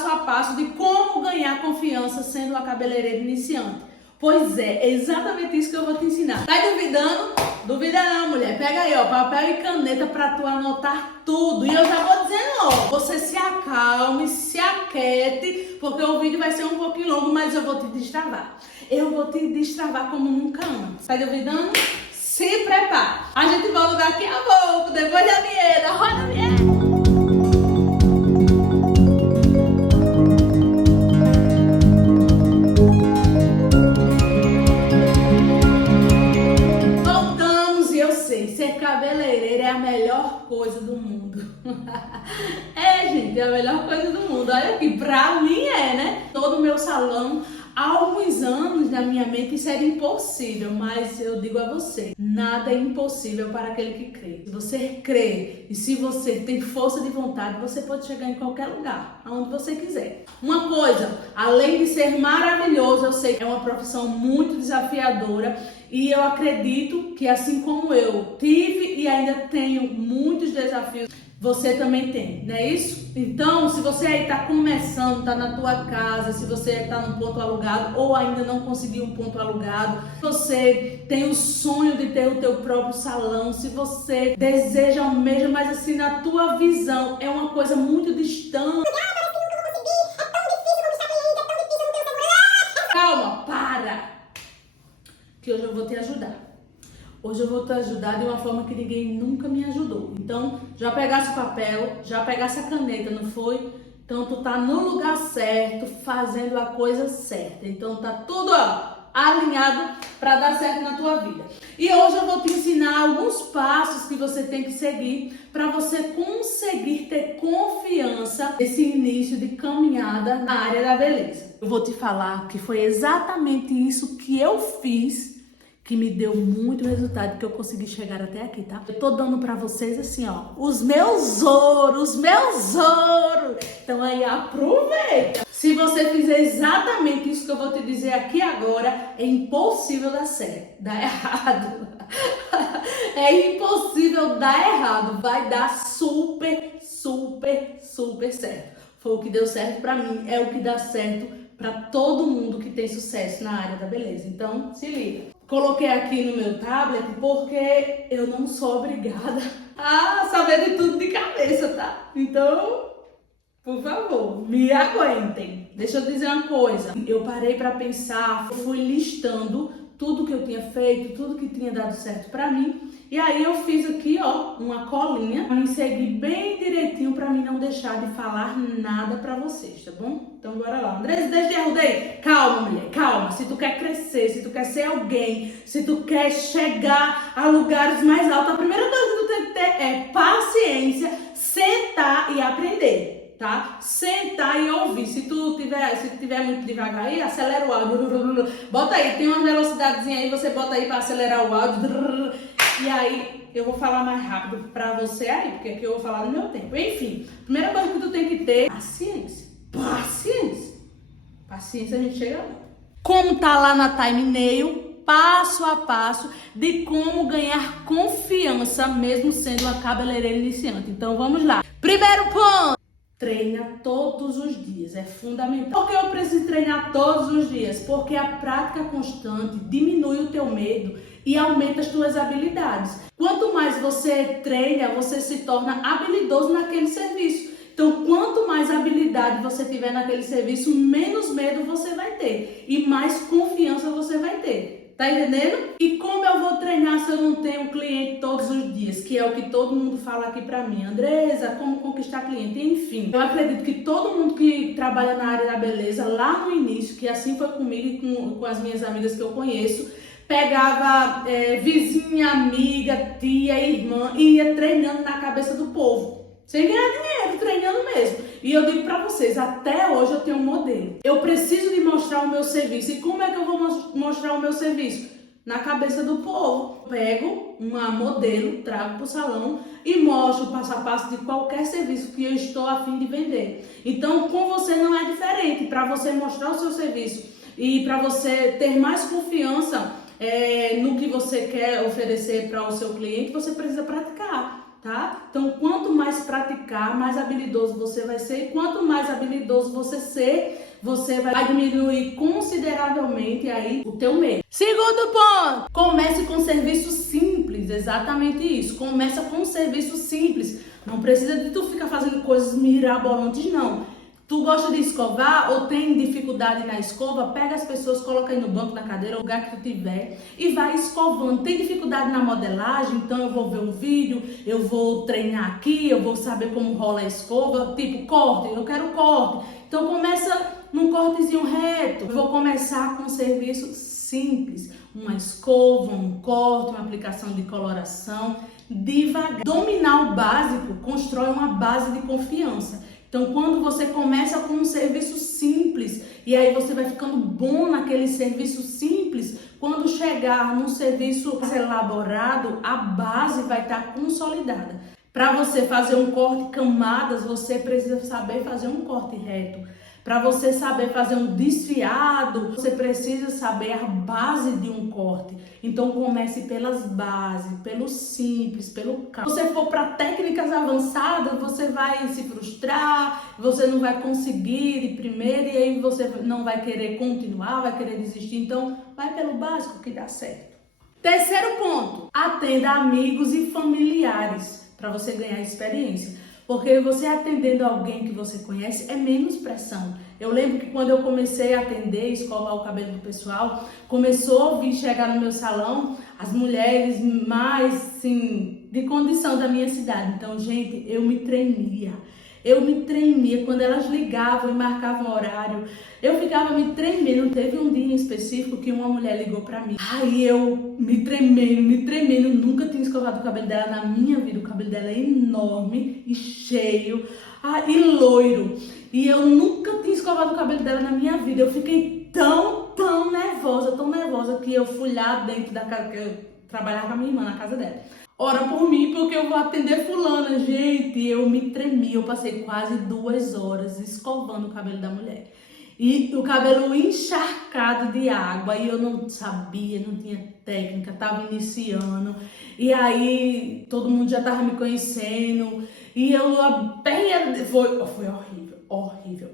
passo a passo de como ganhar confiança sendo uma cabeleireira iniciante. Pois é exatamente isso que eu vou te ensinar. Tá duvidando? Duvida não, mulher. Pega aí, ó, papel e caneta pra tu anotar tudo. E eu já vou dizendo, ó, você se acalme, se aquiete, porque o vídeo vai ser um pouquinho longo, mas eu vou te destravar. Eu vou te destravar como nunca antes. Tá duvidando? Se prepara. A gente volta daqui a pouco, depois da vinheta. Roda a vinheta. Ser cabeleireira é a melhor coisa do mundo. É, gente, é a melhor coisa do mundo. Olha aqui, pra mim né? Todo o meu salão, há alguns anos na minha mente isso era impossível, mas eu digo a você, nada é impossível para aquele que crê. Se você crê e se você tem força de vontade, você pode chegar em qualquer lugar, aonde você quiser. Uma coisa, além de ser maravilhoso, eu sei que é uma profissão muito desafiadora. E eu acredito que assim como eu tive e ainda tenho muitos desafios, você também tem, não é isso? Então, se você aí está começando, está na tua casa, se você está num ponto alugado ou ainda não conseguiu um ponto alugado, se você tem o sonho de ter o teu próprio salão, se você deseja almeja, mas assim na tua visão é uma coisa muito distante. Calma, para! Que hoje eu vou te ajudar. Hoje eu vou te ajudar de uma forma que ninguém nunca me ajudou. Então, já pegasse o papel, já pegasse a caneta, não foi? Então, tu tá no lugar certo, fazendo a coisa certa. Então, tá tudo alinhado para dar certo na tua vida. E hoje eu vou te ensinar alguns passos que você tem que seguir para você conseguir ter confiança nesse início de caminhada na área da beleza. Eu vou te falar que foi exatamente isso que eu fiz que me deu muito resultado, que eu consegui chegar até aqui, tá? Eu tô dando pra vocês assim, ó, os meus ouros, Então aí aproveita. Se você fizer exatamente isso que eu vou te dizer aqui agora, é impossível dar certo, dar errado. É impossível dar errado, vai dar super certo. Foi o que deu certo pra mim, é o que dá certo pra todo mundo que tem sucesso na área da beleza. Então, se liga. Coloquei aqui no meu tablet porque eu não sou obrigada a saber de tudo de cabeça, tá? Então, por favor, me aguentem. Deixa eu dizer uma coisa. Eu parei pra pensar, fui listando tudo que eu tinha feito, tudo que tinha dado certo pra mim. E aí eu fiz aqui, ó, uma colinha pra me seguir bem direitinho pra mim não deixar de falar nada pra vocês, tá bom? Então bora lá. Andrés, deixa de arruda aí. Calma, mulher, calma. Se tu quer crescer, se tu quer ser alguém, se tu quer chegar a lugares mais altos, a primeira coisa que tu tem que ter é paciência, sentar e aprender. Tá? Sentar e ouvir. Se tu tiver muito devagar aí, acelera o áudio. Bota aí, tem uma velocidadezinha aí, você bota aí para acelerar o áudio. E aí eu vou falar mais rápido para você aí, porque aqui eu vou falar no meu tempo. Enfim, primeira coisa que tu tem que ter, paciência. Paciência a gente chega lá. Como tá lá na thumbnail, passo a passo de como ganhar confiança mesmo sendo uma cabeleireira iniciante. Então vamos lá. Primeiro ponto. Treina todos os dias, é fundamental. Por que eu preciso treinar todos os dias? Porque a prática constante diminui o teu medo e aumenta as tuas habilidades. Quanto mais você treina, você se torna habilidoso naquele serviço. Então, quanto mais habilidade você tiver naquele serviço, menos medo você vai ter e mais confiança você vai ter. Tá entendendo? E como eu vou treinar se eu não tenho cliente todos os dias? Que é o que todo mundo fala aqui pra mim. Andresa, como conquistar cliente? Enfim, eu acredito que todo mundo que trabalha na área da beleza, lá no início, que assim foi comigo e com as minhas amigas que eu conheço, pegava vizinha, amiga, tia, irmã e ia treinando na cabeça do povo. Sem ganhar dinheiro, treinando mesmo. E eu digo pra vocês, até hoje eu tenho um modelo. Eu preciso de mostrar o meu serviço. E como é que eu vou mostrar o meu serviço? Na cabeça do povo. Pego uma modelo, trago pro salão e mostro o passo a passo de qualquer serviço que eu estou a fim de vender. Então, com você não é diferente. Para você mostrar o seu serviço e para você ter mais confiança no que você quer oferecer para o seu cliente, você precisa praticar. tá? Então, quanto mais praticar, mais habilidoso você vai ser. E quanto mais habilidoso você ser, você vai diminuir consideravelmente aí o teu medo. Segundo ponto, comece com serviço simples, exatamente isso. Começa com um serviço simples. Não precisa de tu ficar fazendo coisas mirabolantes, não. Tu gosta de escovar ou tem dificuldade na escova? Pega as pessoas, coloca aí no banco, na cadeira, o lugar que tu tiver e vai escovando. Tem dificuldade na modelagem? Então eu vou ver um vídeo, eu vou treinar aqui, eu vou saber como rola a escova. Tipo, corte, eu quero corte. Então começa num cortezinho reto. Eu vou começar com um serviço simples. Uma escova, um corte, uma aplicação de coloração. Devagar. Dominar o básico constrói uma base de confiança. Então, quando você começa com um serviço simples e aí você vai ficando bom naquele serviço simples, quando chegar num serviço elaborado, a base vai estar consolidada. Para você fazer um corte camadas, você precisa saber fazer um corte reto. Para você saber fazer um desfiado, você precisa saber a base de um corte. Então comece pelas bases, pelo simples, pelo calmo. Se você for para técnicas avançadas, você vai se frustrar, você não vai conseguir de primeira e aí você não vai querer continuar, vai querer desistir. Então vai pelo básico que dá certo. Terceiro ponto, atenda amigos e familiares para você ganhar experiência. Porque você atendendo alguém que você conhece é menos pressão. Eu lembro que quando eu comecei a atender, escovar o cabelo do pessoal, começou a vir chegar no meu salão as mulheres mais, assim, de condição da minha cidade. Então, gente, eu me tremia. Quando elas ligavam e marcavam horário. Eu ficava me tremendo. Teve um dia em específico que uma mulher ligou pra mim. Aí eu me tremendo. Nunca tinha escovado o cabelo dela na minha vida. O cabelo dela é enorme e cheio e loiro. E eu nunca tinha escovado o cabelo dela na minha vida. Eu fiquei tão nervosa que eu fui lá dentro da casa, que eu trabalhava com a minha irmã na casa dela. Ora por mim, porque eu vou atender fulana. Gente, eu me tremi. Eu passei quase 2 horas escovando o cabelo da mulher. E o cabelo encharcado de água. E eu não sabia, não tinha técnica, tava iniciando. E aí, todo mundo já tava me conhecendo. E eu foi horrível.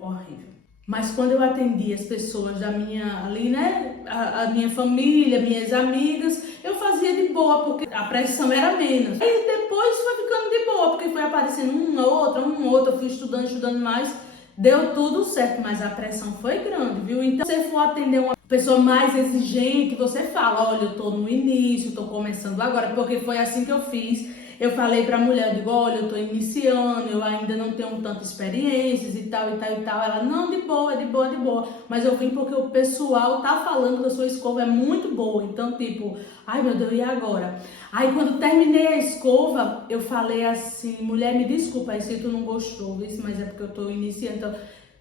Mas quando eu atendi as pessoas da minha, ali, né, a minha família, minhas amigas, eu fazia de boa, porque a pressão era menos. E depois foi ficando de boa, porque foi aparecendo uma outra, eu fui estudando mais, deu tudo certo, mas a pressão foi grande, viu? Então, se você for atender uma pessoa mais exigente, você fala, olha, eu tô no início, tô começando agora, porque foi assim que eu fiz. Eu falei pra mulher, eu digo, olha, eu tô iniciando, eu ainda não tenho tanta experiências e tal. Ela, não, de boa. Mas eu vim porque o pessoal tá falando que a sua escova é muito boa. Então, tipo, ai meu Deus, e agora? Aí, quando terminei a escova, eu falei assim, mulher, me desculpa aí se tu não gostou, mas é porque eu tô iniciando. Então,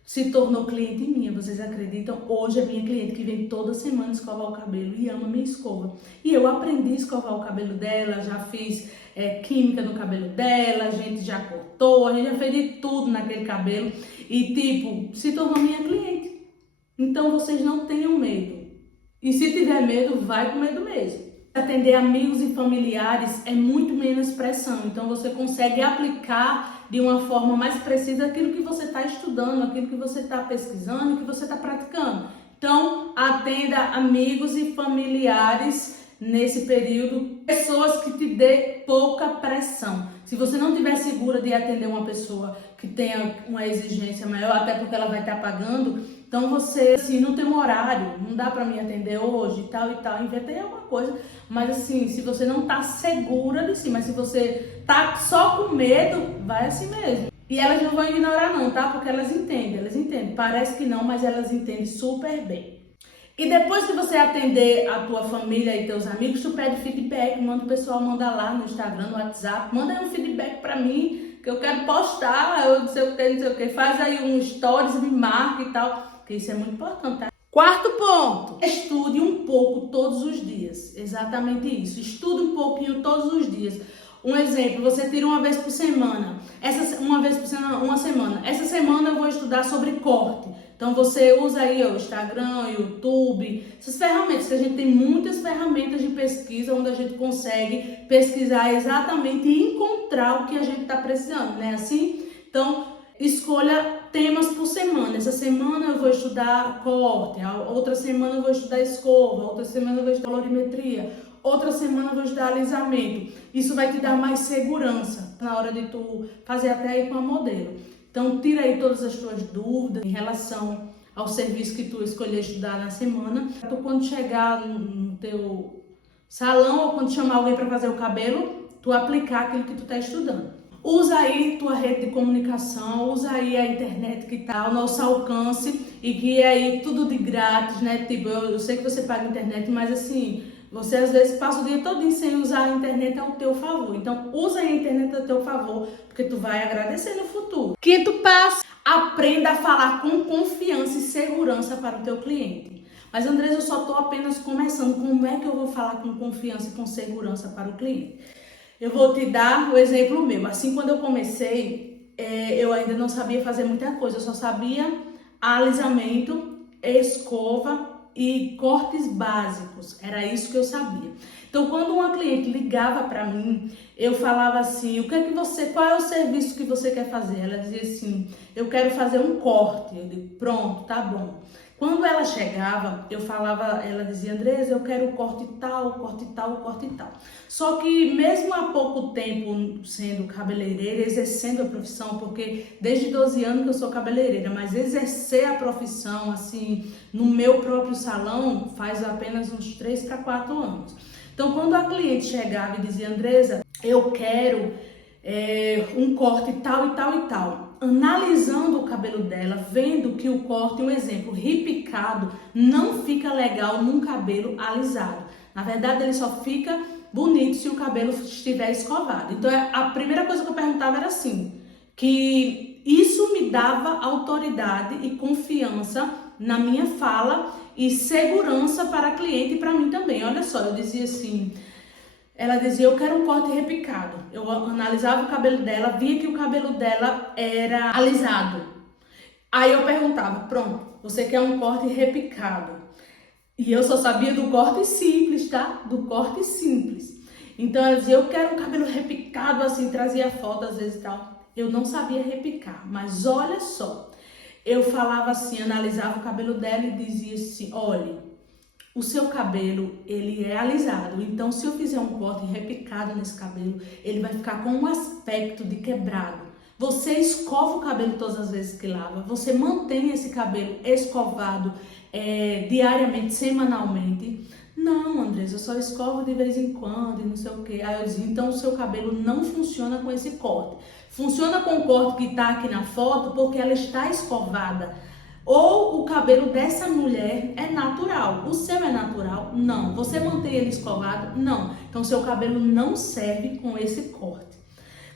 se tornou cliente minha, vocês acreditam? Hoje é minha cliente que vem toda semana escovar o cabelo e ama minha escova. E eu aprendi a escovar o cabelo dela, já fiz química no cabelo dela, a gente já cortou, a gente já fez de tudo naquele cabelo e tipo, se tornou minha cliente. Então vocês não tenham medo. E se tiver medo, vai com medo mesmo. Atender amigos e familiares é muito menos pressão, então você consegue aplicar de uma forma mais precisa aquilo que você está estudando, aquilo que você está pesquisando, que você está praticando. Então, atenda amigos e familiares nesse período, pessoas que te dê pouca pressão. Se você não estiver segura de atender uma pessoa que tenha uma exigência maior, até porque ela vai estar pagando, então você, assim, não tem um horário, não dá pra me atender hoje e tal, inventei alguma coisa, mas assim, se você não tá segura de si, mas se você tá só com medo, vai assim mesmo. E elas não vão ignorar não, tá? Porque elas entendem, parece que não, mas elas entendem super bem. E depois que você atender a tua família e teus amigos, tu pede feedback, manda o pessoal mandar lá no Instagram, no WhatsApp, manda aí um feedback pra mim, que eu quero postar, eu não sei o que, faz aí um stories, me marca e tal, porque isso é muito importante, tá? Quarto ponto, estude um pouco todos os dias, exatamente isso, estude um pouquinho todos os dias. Um exemplo, você tira uma vez por semana, uma semana, essa semana eu vou estudar sobre corte. Então você usa aí o Instagram, YouTube, essas ferramentas, que a gente tem muitas ferramentas de pesquisa onde a gente consegue pesquisar exatamente e encontrar o que a gente está precisando, né? Assim, então escolha temas por semana. Essa semana eu vou estudar coorte, outra semana eu vou estudar escova, outra semana eu vou estudar colorimetria, outra semana eu vou estudar alisamento. Isso vai te dar mais segurança na hora de tu fazer até aí com a modelo. Então, tira aí todas as tuas dúvidas em relação ao serviço que tu escolher estudar na semana. Tu, quando chegar no teu salão ou quando chamar alguém para fazer o cabelo, tu aplicar aquilo que tu tá estudando. Usa aí tua rede de comunicação, usa aí a internet que tá ao nosso alcance e que é aí tudo de grátis, né? Tipo, eu sei que você paga internet, mas assim, você às vezes passa o dia todo sem usar a internet ao teu favor. Então, usa a internet ao teu favor, porque tu vai agradecer no futuro. Quinto passo, aprenda a falar com confiança e segurança para o teu cliente. Mas, Andressa, eu só estou apenas começando. Como é que eu vou falar com confiança e com segurança para o cliente? Eu vou te dar o exemplo meu. Assim, quando eu comecei, eu ainda não sabia fazer muita coisa. Eu só sabia alisamento, escova e cortes básicos, era isso que eu sabia. Então, quando uma cliente ligava para mim, eu falava assim, qual é o serviço que você quer fazer? Ela dizia assim, eu quero fazer um corte. Eu digo, pronto, tá bom. Quando ela chegava, ela dizia, Andressa, eu quero corte tal, corte tal, corte tal. Só que mesmo há pouco tempo sendo cabeleireira, exercendo a profissão, porque desde 12 anos que eu sou cabeleireira, mas exercer a profissão, assim, no meu próprio salão, faz apenas uns 3 para 4 anos. Então, quando a cliente chegava e dizia, Andressa, eu quero um corte tal e tal e tal, analisando o cabelo dela, vendo que o corte, um exemplo, repicado, não fica legal num cabelo alisado. Na verdade, ele só fica bonito se o cabelo estiver escovado. Então, a primeira coisa que eu perguntava era assim, que isso me dava autoridade e confiança na minha fala e segurança para a cliente e para mim também. Olha só, eu dizia assim, ela dizia, eu quero um corte repicado. Eu analisava o cabelo dela, via que o cabelo dela era alisado. Aí eu perguntava, pronto, você quer um corte repicado? E eu só sabia do corte simples, tá? Do corte simples. Então ela dizia, eu quero um cabelo repicado, assim, trazia foto às vezes e tal. Eu não sabia repicar, mas olha só. Eu falava assim, analisava o cabelo dela e dizia assim, olha, o seu cabelo, ele é alisado, então se eu fizer um corte repicado nesse cabelo, ele vai ficar com um aspecto de quebrado. Você escova o cabelo todas as vezes que lava, você mantém esse cabelo escovado diariamente, semanalmente. Não, Andressa, eu só escovo de vez em quando e não sei o que. Aí eu dizia, então o seu cabelo não funciona com esse corte. Funciona com o corte que está aqui na foto porque ela está escovada. Ou o cabelo dessa mulher é natural. O seu é natural? Não. Você mantém ele escovado? Não. Então, seu cabelo não serve com esse corte.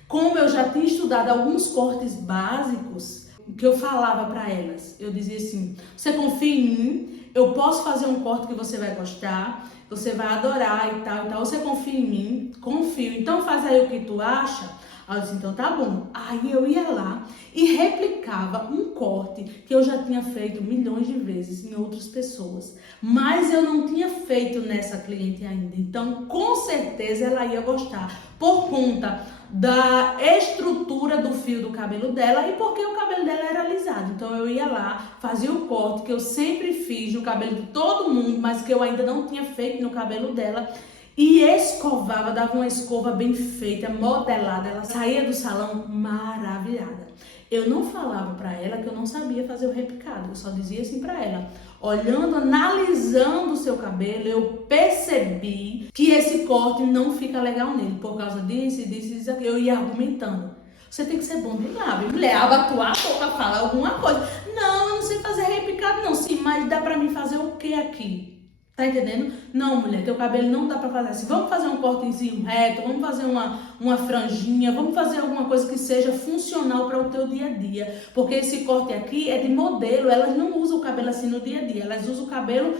Como eu já tinha estudado alguns cortes básicos, que eu falava para elas, eu dizia assim, você confia em mim? Eu posso fazer um corte que você vai gostar, você vai adorar e tal, e tal. Você confia em mim? Confio. Então, faz aí o que tu acha. Aí eu disse, então tá bom. Aí eu ia lá e replicava um corte que eu já tinha feito milhões de vezes em outras pessoas. Mas eu não tinha feito nessa cliente ainda. Então, com certeza ela ia gostar. Por conta da estrutura do fio do cabelo dela e porque o cabelo dela era alisado. Então eu ia lá, fazia o corte que eu sempre fiz no cabelo de todo mundo, mas que eu ainda não tinha feito no cabelo dela. E escovava, dava uma escova bem feita, modelada. Ela saía do salão maravilhada. Eu não falava para ela que eu não sabia fazer o repicado. Eu só dizia assim para ela. Olhando, analisando o seu cabelo, eu percebi que esse corte não fica legal nele. Por causa disso, disso, aqui. Eu ia argumentando. Você tem que ser bom de lábio. Mulher, atuar para falar alguma coisa. Não, eu não sei fazer repicado não. Sim, mas dá para mim fazer o que aqui? Tá entendendo? Não, mulher, teu cabelo não dá pra fazer assim. Vamos fazer um cortezinho reto, vamos fazer uma franjinha, vamos fazer alguma coisa que seja funcional para o teu dia a dia. Porque esse corte aqui é de modelo, elas não usam o cabelo assim no dia a dia. Elas usam o cabelo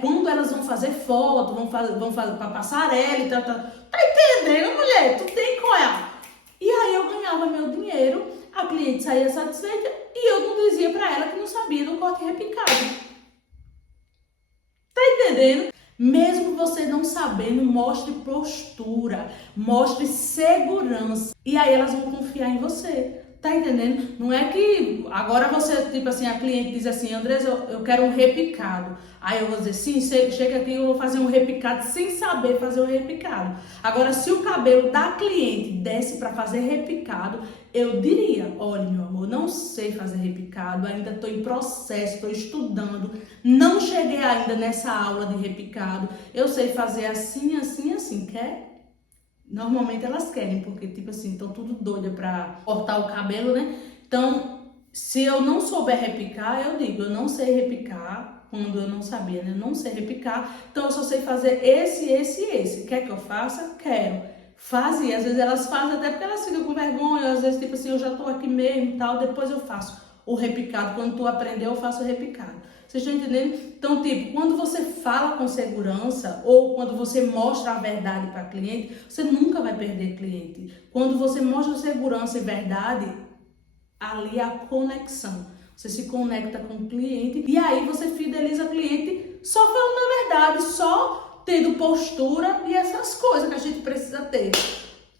quando elas vão fazer foto, vão fazer pra passarela e tal. Tá entendendo, mulher? Tu tem qual é? E aí eu ganhava meu dinheiro A cliente saía satisfeita e eu não dizia para ela que não sabia do corte repicado. Tá entendendo? Mesmo você não sabendo, mostre postura, mostre segurança. E aí elas vão confiar em você. Tá entendendo? Não é que agora você, tipo assim, a cliente diz assim, Andressa, eu quero um repicado. Aí eu vou dizer, sim, chega aqui, eu vou fazer um repicado sem saber fazer o repicado. Agora, se o cabelo da cliente desse para fazer repicado, eu diria, olha, meu amor, não sei fazer repicado, ainda estou em processo, estou estudando, não cheguei ainda nessa aula de repicado, eu sei fazer assim, assim, assim, quer? Normalmente elas querem, porque, tipo assim, estão tudo doida pra cortar o cabelo, né? Então, se eu não souber repicar, eu digo, eu não sei repicar, quando eu não sabia, né? Eu não sei repicar, então eu só sei fazer esse. Quer que eu faça? Quero. Faz, e às vezes elas fazem até porque elas ficam com vergonha, às vezes, tipo assim, eu já tô aqui mesmo e tal, depois eu faço o repicado. Quando tu aprender, eu faço o repicado. Vocês estão entendendo? Então, tipo, quando você fala com segurança ou quando você mostra a verdade para cliente, você nunca vai perder cliente. Quando você mostra segurança e verdade, ali é a conexão. Você se conecta com o cliente e aí você fideliza o cliente só falando a verdade, só tendo postura e essas coisas que a gente precisa ter.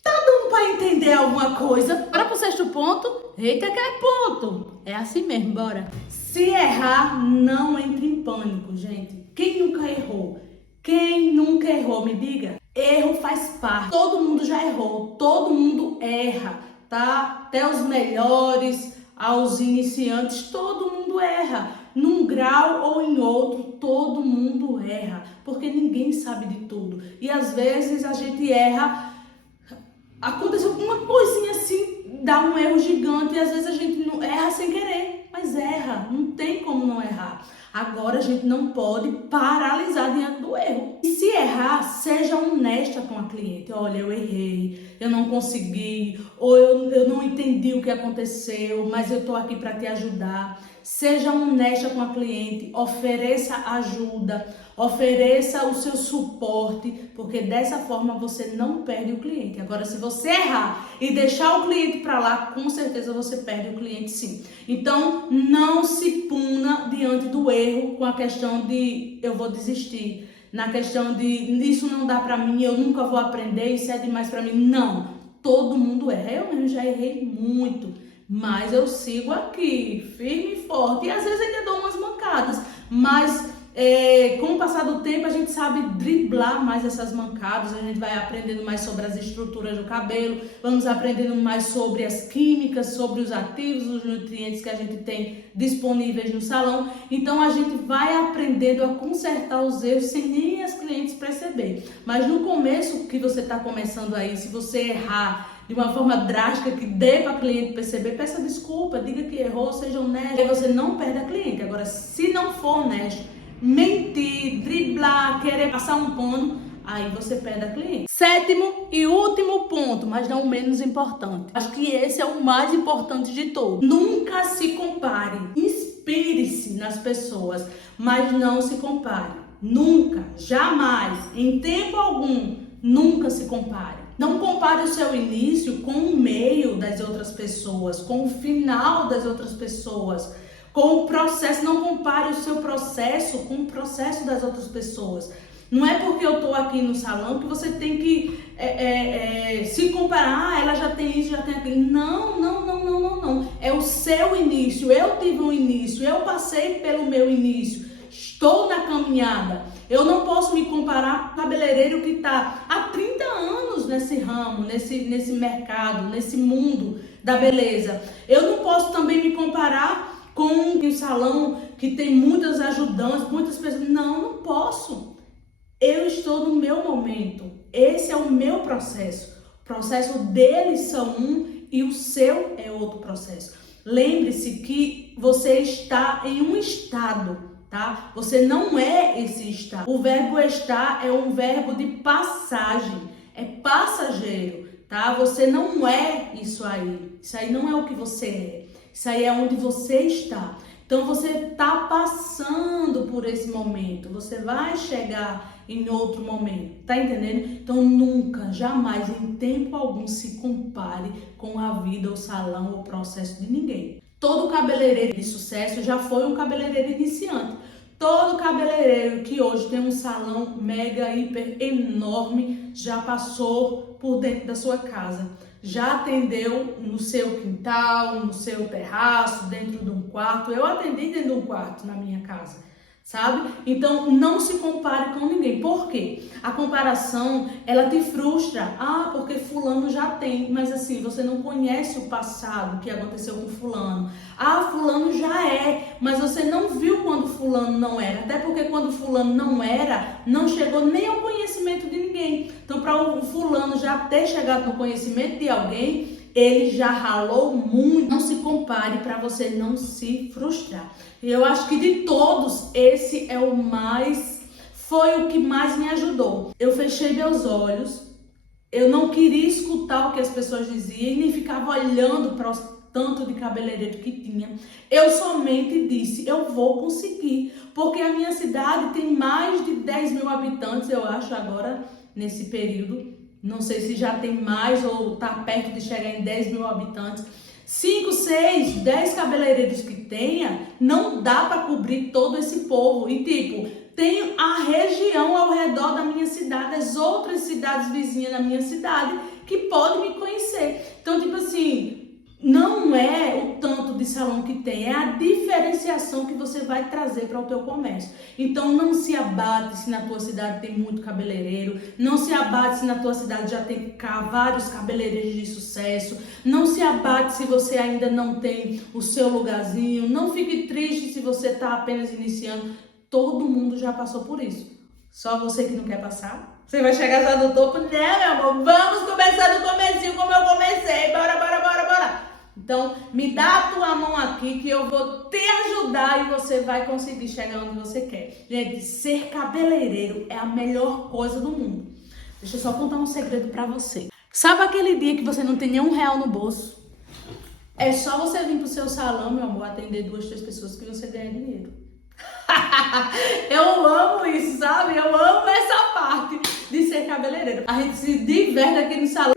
Tá dando para entender alguma coisa? Bora pro sexto ponto? Eita, que é ponto! É assim mesmo, bora. Se errar, não entre em pânico, gente. Quem nunca errou? Quem nunca errou, me diga. Erro faz parte. Todo mundo já errou, todo mundo erra, tá? Até os melhores, aos iniciantes, todo mundo erra. Num grau ou em outro, todo mundo erra, porque ninguém sabe de tudo. E às vezes a gente erra, aconteceu uma coisinha assim, dá um erro gigante e às vezes a gente não erra sem querer, mas erra, não tem como não errar. Agora a gente não pode paralisar diante do erro. E se errar, seja honesta com a cliente. Olha, eu errei, eu não consegui, ou eu não entendi o que aconteceu, mas eu tô aqui para te ajudar. Seja honesta com a cliente, ofereça ajuda, ofereça o seu suporte, porque dessa forma você não perde o cliente. Agora, se você errar e deixar o cliente para lá, com certeza você perde o cliente sim. Então, não se puna diante do erro com a questão de eu vou desistir, na questão de isso não dá para mim, eu nunca vou aprender, isso é demais para mim. Não, todo mundo erra. Eu mesmo já errei muito, mas eu sigo aqui, firme e forte. E às vezes ainda dou umas mancadas, mas com o passar do tempo a gente sabe driblar mais essas mancadas, a gente vai aprendendo mais sobre as estruturas do cabelo, vamos aprendendo mais sobre as químicas, sobre os ativos, os nutrientes que a gente tem disponíveis no salão. Então a gente vai aprendendo a consertar os erros sem nem as clientes perceber. Mas no começo que você está começando aí, se você errar de uma forma drástica que dê para a cliente perceber, peça desculpa, diga que errou, seja honesto, aí você não perde a cliente. Agora, se não for honesto, mentir, driblar, querer passar um pano, aí você perde a cliente. Sétimo e último ponto, mas não o menos importante. Acho que esse é o mais importante de todos. Nunca se compare. Inspire-se nas pessoas, mas não se compare. Nunca, jamais, em tempo algum, nunca se compare. Não compare o seu início com o meio das outras pessoas, com o final das outras pessoas, com o processo. Não compare o seu processo com o processo das outras pessoas. Não é porque eu estou aqui no salão que você tem que se comparar. Ah, ela já tem isso, já tem aquilo. Não. É o seu início. Eu tive um início, eu passei pelo meu início. Estou na caminhada. Eu não posso me comparar com o cabeleireiro que está há 30 anos nesse ramo, nesse mercado, nesse mundo da beleza. Eu não posso também me comparar com um salão que tem muitas ajudantes, muitas pessoas. Não posso. Eu estou no meu momento. Esse é o meu processo. O processo deles são um e o seu é outro processo. Lembre-se que você está em um estado, tá? Você não é esse estado. O verbo estar é um verbo de passagem, é passageiro, tá? Você não é isso aí. Isso aí não é o que você é. Isso aí é onde você está. Então você está passando por esse momento. Você vai chegar em outro momento, tá entendendo? Então nunca, jamais, em tempo algum, se compare com a vida, o salão, o processo de ninguém. Todo cabeleireiro de sucesso já foi um cabeleireiro iniciante. Todo cabeleireiro que hoje tem um salão mega, hiper, enorme, já passou por dentro da sua casa. Já atendeu no seu quintal, no seu terraço, dentro de um quarto. Eu atendi dentro de um quarto na minha casa, sabe? Então, não se compare com ninguém. Por quê? A comparação, ela te frustra. Ah, porque fulano já tem. Mas assim, você não conhece o passado que aconteceu com fulano. Ah, fulano já é. Mas você não viu quando fulano não era. Até porque quando fulano não era, não chegou nem ao conhecimento de ninguém. Então, para o fulano já ter chegado no conhecimento de alguém, ele já ralou muito. Não se compare para você não se frustrar. E eu acho que de todos, esse é o mais... Foi o que mais me ajudou. Eu fechei meus olhos, eu não queria escutar o que as pessoas diziam e nem ficava olhando para o tanto de cabeleireiro que tinha. Eu somente disse, eu vou conseguir, porque a minha cidade tem mais de 10 mil habitantes, eu acho, agora, nesse período. Não sei se já tem mais ou está perto de chegar em 10 mil habitantes. 5, 6, 10 cabeleireiros que tenha, não dá para cobrir todo esse povo. E tipo, tem a região ao redor da minha cidade, as outras cidades vizinhas da minha cidade que podem me conhecer. Então, tipo assim, não é o tanto de salão que tem, é a diferenciação que você vai trazer para o teu comércio. Então não se abate se na tua cidade tem muito cabeleireiro, não se abate se na tua cidade já tem vários cabeleireiros de sucesso, não se abate se você ainda não tem o seu lugarzinho, não fique triste se você está apenas iniciando, todo mundo já passou por isso. Só você que não quer passar? Você vai chegar já no topo? Não, meu amor, vamos começar do comecinho como eu comecei, bora, bora, bora, bora! Então, me dá a tua mão aqui que eu vou te ajudar e você vai conseguir chegar onde você quer. Gente, ser cabeleireiro é a melhor coisa do mundo. Deixa eu só contar um segredo pra você. Sabe aquele dia que você não tem nenhum real no bolso? É só você vir pro seu salão, meu amor, atender 2, 3 pessoas que você ganha dinheiro. Eu amo isso, sabe? Eu amo essa parte de ser cabeleireiro. A gente se diverte aqui no salão.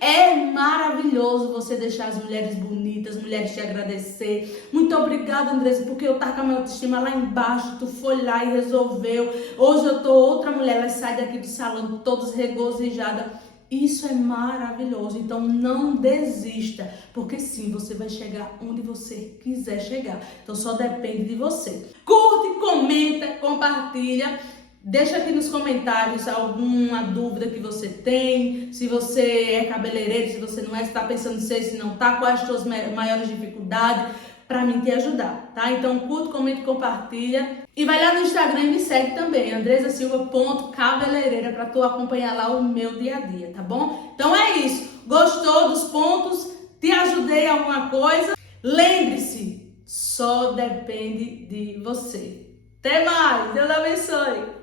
É maravilhoso você deixar as mulheres bonitas, as mulheres te agradecer. Muito obrigada, Andressa, porque eu tava com a minha autoestima lá embaixo, tu foi lá e resolveu. Hoje eu tô outra mulher, ela sai daqui do salão todas regozijadas. Isso é maravilhoso, então não desista, porque sim, você vai chegar onde você quiser chegar. Então só depende de você. Curte, comenta, compartilha. Deixa aqui nos comentários alguma dúvida que você tem, se você é cabeleireiro, se você não é, se está pensando em ser, se não está, quais as suas maiores dificuldades, para mim te ajudar, tá? Então curte, comenta e compartilha. E vai lá no Instagram e me segue também, andresasilva.cabeleireira, para tu acompanhar lá o meu dia a dia, tá bom? Então é isso. Gostou dos pontos? Te ajudei em alguma coisa? Lembre-se, só depende de você. Até mais, Deus abençoe!